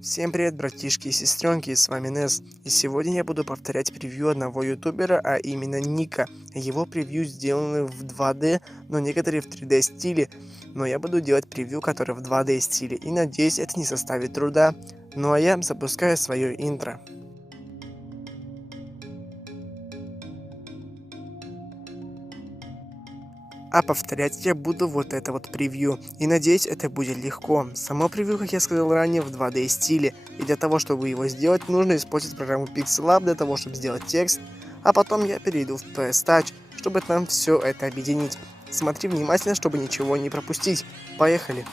Всем привет, братишки и сестренки, с вами Нес. И сегодня я буду повторять превью одного ютубера, а именно Ника. Его превью сделаны в 2D, но некоторые в 3D стиле. Но я буду делать превью, которое в 2D стиле, и надеюсь, это не составит труда. Ну а я запускаю свое интро. А повторять я буду вот это вот превью. И надеюсь, это будет легко. Само превью, как я сказал ранее, в 2D стиле. И для того, чтобы его сделать, нужно использовать программу Pixel для того, чтобы сделать текст. А потом я перейду в PS Touch, чтобы там все это объединить. Смотри внимательно, чтобы ничего не пропустить. Поехали!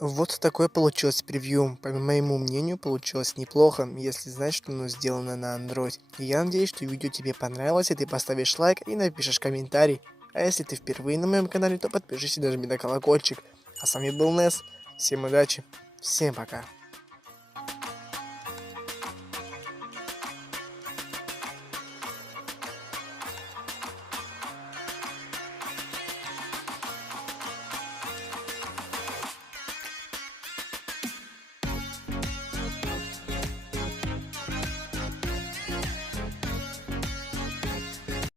Вот такое получилось превью. По моему мнению, получилось неплохо, если знать, что оно сделано на Android. И я надеюсь, что видео тебе понравилось, и ты поставишь лайк и напишешь комментарий. А если ты впервые на моем канале, то подпишись и нажми на колокольчик. А с вами был Нес. Всем удачи. Всем пока.